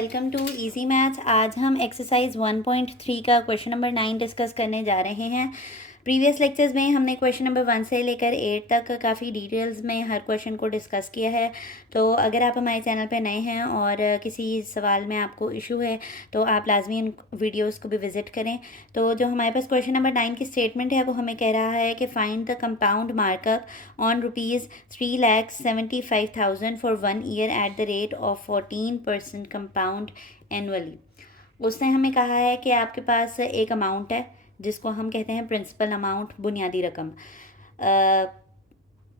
Welcome to easy maths. आज हम exercise 1.3 का क्वेश्चन नंबर 9 डिस्कस करने जा रहे हैं। प्रीवियस लेक्चर्स में हमने क्वेश्चन नंबर 1 से लेकर 8 तक काफ़ी डिटेल्स में हर क्वेश्चन को डिस्कस किया है। तो अगर आप हमारे चैनल पर नए हैं और किसी सवाल में आपको इशू है तो आप लाजमी इन वीडियोस को भी विज़िट करें। तो जो हमारे पास क्वेश्चन नंबर 9 की स्टेटमेंट है वो हमें कह रहा है कि find the compound markup on ₹3,75,000 for 1 year at the rate of 14% compound annually. उसने हमें कहा है कि आपके पास एक अमाउंट है जिसको हम कहते हैं प्रिंसिपल अमाउंट, बुनियादी रकम।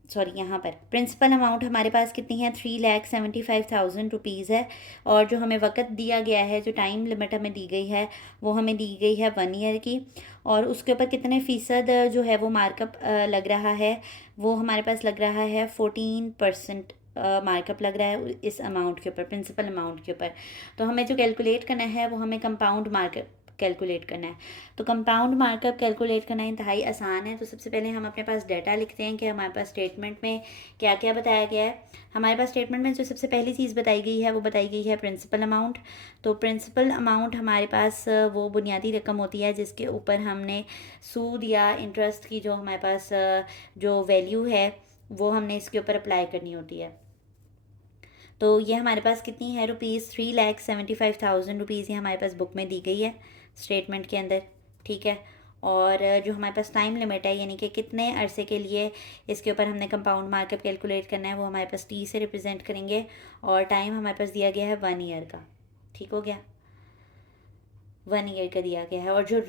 सॉरी, यहाँ पर प्रिंसिपल अमाउंट हमारे पास कितनी है, 3,75,000 रुपीज़ है। और जो हमें वक़्त दिया गया है, जो टाइम लिमिट हमें दी गई है वो हमें दी गई है 1 ईयर की। और उसके ऊपर कितने फ़ीसद जो है वो मार्कअप लग रहा है, वो हमारे पास लग रहा है 14% मार्कअप लग रहा है इस अमाउंट के ऊपर, प्रिंसिपल अमाउंट के ऊपर। तो हमें जो कैलकुलेट करना है वो हमें कंपाउंड मार्कअप कैलकुलेट करना है। तो कंपाउंड मार्कअप कैलकुलेट करना इंतहाई आसान है। तो सबसे पहले हम अपने पास डाटा लिखते हैं कि हमारे पास स्टेटमेंट में क्या क्या बताया गया है। हमारे पास स्टेटमेंट में जो सबसे पहली चीज़ बताई गई है वो बताई गई है प्रिंसिपल अमाउंट। तो प्रिंसिपल अमाउंट हमारे पास वो बुनियादी रकम होती है जिसके ऊपर हमने सूद या इंटरेस्ट की जो हमारे पास जो वैल्यू है वो हमने इसके ऊपर अप्लाई करनी होती है। तो ये हमारे पास कितनी है, ₹3,75,000 रुपीज़ ये हमारे पास बुक में दी गई है स्टेटमेंट के अंदर, ठीक है। और जो हमारे पास टाइम लिमिट है, यानी कि कितने अरसे के लिए इसके ऊपर हमने कंपाउंड मार्कअप कैलकुलेट करना है, वो हमारे पास टी से रिप्रेजेंट करेंगे। और टाइम हमारे पास दिया गया है 1 ईयर का, ठीक हो गया, 1 ईयर का दिया गया है। और जो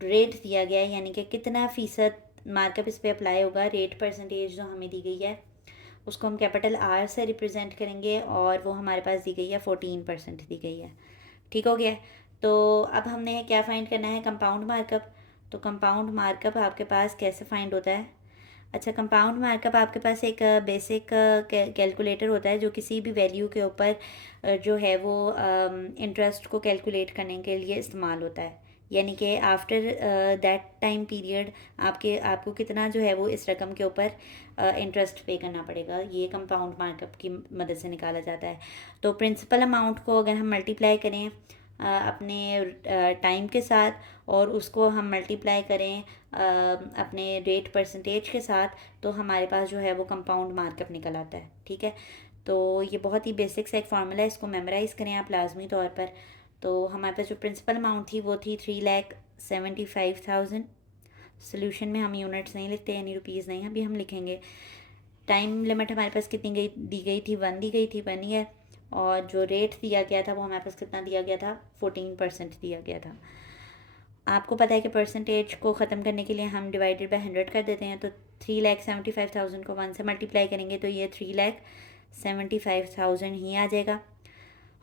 रेट दिया गया है, यानी कि कितना फ़ीसद मार्कअप इस पर अप्लाई होगा, रेट परसेंटेज जो हमें दी गई है उसको हम कैपिटल आर से रिप्रेजेंट करेंगे और वो हमारे पास दी गई है 14% दी गई है, ठीक हो गया। तो अब हमने क्या फ़ाइंड करना है, कंपाउंड मार्कअप। तो कंपाउंड मार्कअप आपके पास कैसे फ़ाइंड होता है? अच्छा, कंपाउंड मार्कअप आपके पास एक बेसिक कैलकुलेटर होता है जो किसी भी वैल्यू के ऊपर जो है वो इंटरेस्ट को कैलकुलेट करने के लिए इस्तेमाल होता है। यानी कि आफ्टर दैट टाइम पीरियड आपको कितना जो है वो इस रकम के ऊपर इंटरेस्ट पे करना पड़ेगा, ये कंपाउंड मार्कअप की मदद से निकाला जाता है। तो प्रिंसिपल अमाउंट को अगर हम मल्टीप्लाई करें अपने टाइम के साथ और उसको हम मल्टीप्लाई करें अपने रेट परसेंटेज के साथ, तो हमारे पास जो है वो कंपाउंड मार्कअप निकल आता है, ठीक है। तो ये बहुत ही बेसिक सा एक फार्मूला है, इसको मेमोराइज़ करें आप लाजमी तौर पर। तो हमारे पास जो प्रिंसिपल अमाउंट थी वो थी 3,75,000। सोल्यूशन में हम यूनिट्स नहीं लिखते, यानी रुपीज़ नहीं, अभी हम लिखेंगे। टाइम लिमिट हमारे पास कितनी दी गई थी, 1 दी गई थी, 1 ईयर। और जो रेट दिया गया था वो हमारे पास कितना दिया गया था, 14% दिया गया था। आपको पता है कि परसेंटेज को ख़त्म करने के लिए हम डिवाइडेड बाय 100 कर देते हैं। तो 3,75,000 को 1 से मल्टीप्लाई करेंगे तो ये 3,75,000 ही आ जाएगा।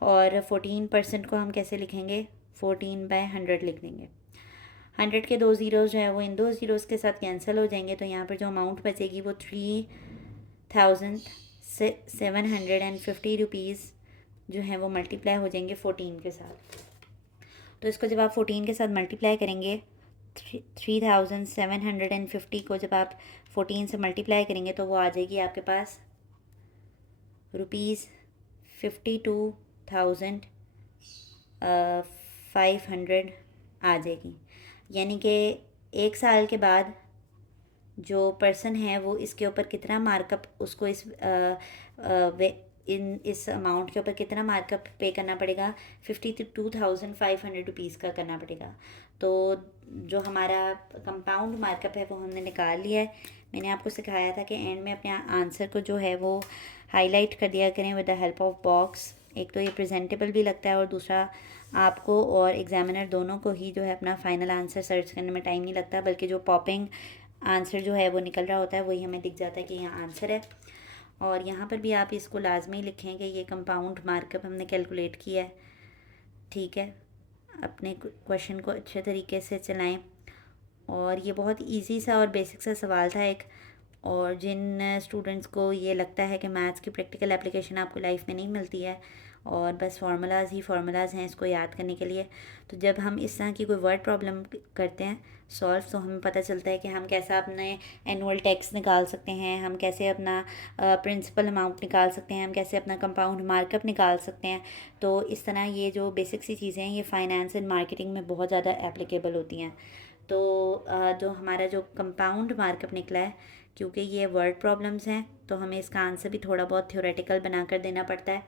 और 14% को हम कैसे लिखेंगे, 14/100 लिख देंगे। 100 के 2 ज़ीरोज़ जो है वो इन 2 ज़ीरोज़ के साथ कैंसिल हो जाएंगे। तो यहाँ पर जो अमाउंट बचेगी वो 3,750 रुपीज़ जो है वो मल्टीप्लाई हो जाएंगे 14 के साथ। तो इसको जब आप 14 के साथ मल्टीप्लाई करेंगे, 3,750 को जब आप 14 से मल्टीप्लाई करेंगे तो वो आ जाएगी आपके पास ₹52,500 आ जाएगी। यानी कि 1 साल के बाद जो पर्सन है वो इसके ऊपर कितना मार्कअप उसको इस अमाउंट के ऊपर कितना मार्कअप पे करना पड़ेगा, 52,500 रुपीज़ का करना पड़ेगा। तो जो हमारा कंपाउंड मार्कअप है वो हमने निकाल लिया है। मैंने आपको सिखाया था कि एंड में अपने आंसर को जो है वो हाईलाइट कर दिया करें with the help of box. एक तो ये प्रेजेंटेबल भी लगता है और दूसरा आपको और एग्जामिनर दोनों को ही जो है अपना फाइनल आंसर सर्च करने में टाइम नहीं लगता, बल्कि जो पॉपिंग आंसर जो है वो निकल रहा होता है वही हमें दिख जाता है कि यहाँ आंसर है। और यहाँ पर भी आप इसको लाजमी लिखें कि ये कंपाउंड मार्कअप हमने कैलकुलेट किया है, ठीक है। अपने क्वेश्चन को अच्छे तरीके से चलाएं। और ये बहुत इजी सा और बेसिक सा सवाल था एक। और जिन स्टूडेंट्स को ये लगता है कि मैथ्स की प्रैक्टिकल एप्लीकेशन आपको लाइफ में नहीं मिलती है, और बस फार्मूलाज़ हैं इसको याद करने के लिए। तो जब हम इस तरह की कोई वर्ड प्रॉब्लम करते हैं सॉल्व, तो हमें पता चलता है कि हम कैसा अपने एनुअल टैक्स निकाल सकते हैं, हम कैसे अपना प्रिंसिपल अमाउंट निकाल सकते हैं, हम कैसे अपना कंपाउंड मार्कअप निकाल सकते हैं। तो इस तरह ये जो बेसिक सी चीज़ें हैं ये फाइनेंस एंड मार्केटिंग में बहुत ज़्यादा एप्लीकेबल होती हैं। तो जो हमारा जो कंपाउंड मार्कअप निकला है, क्योंकि ये वर्ड प्रॉब्लम्स हैं तो हमें इसका आंसर भी थोड़ा बहुत थ्योरेटिकल बना कर देना पड़ता है।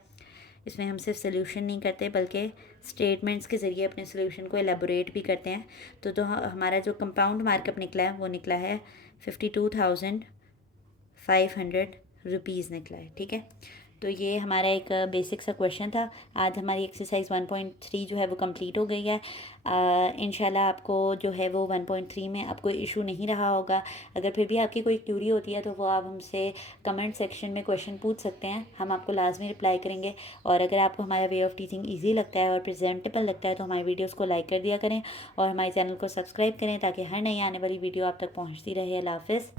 इसमें हम सिर्फ सोल्यूशन नहीं करते बल्कि स्टेटमेंट्स के ज़रिए अपने सोल्यूशन को एलेबोरेट भी करते हैं। तो हमारा जो कंपाउंड मार्कअप निकला है वो निकला है 52,500 रुपीज़ निकला है। ठीक है, तो ये हमारा एक बेसिक सा क्वेश्चन था। आज हमारी एक्सरसाइज 1.3 जो है वो कंप्लीट हो गई है। इंशाल्लाह आपको जो है वो 1.3 में आपको इशू नहीं रहा होगा। अगर फिर भी आपकी कोई क्यूरी होती है तो वो आप हमसे कमेंट सेक्शन में क्वेश्चन पूछ सकते हैं, हम आपको लाजमी रिप्लाई करेंगे। और अगर आपको हमारा वे ऑफ टीचिंग ईजी लगता है और प्रेजेंटेबल लगता है तो हमारी वीडियोज़ को लाइक कर दिया करें और हमारे चैनल को सब्सक्राइब करें ताकि हर नई आने वाली वीडियो आप तक पहुँचती रहे। अल्लाह हाफ़िज़।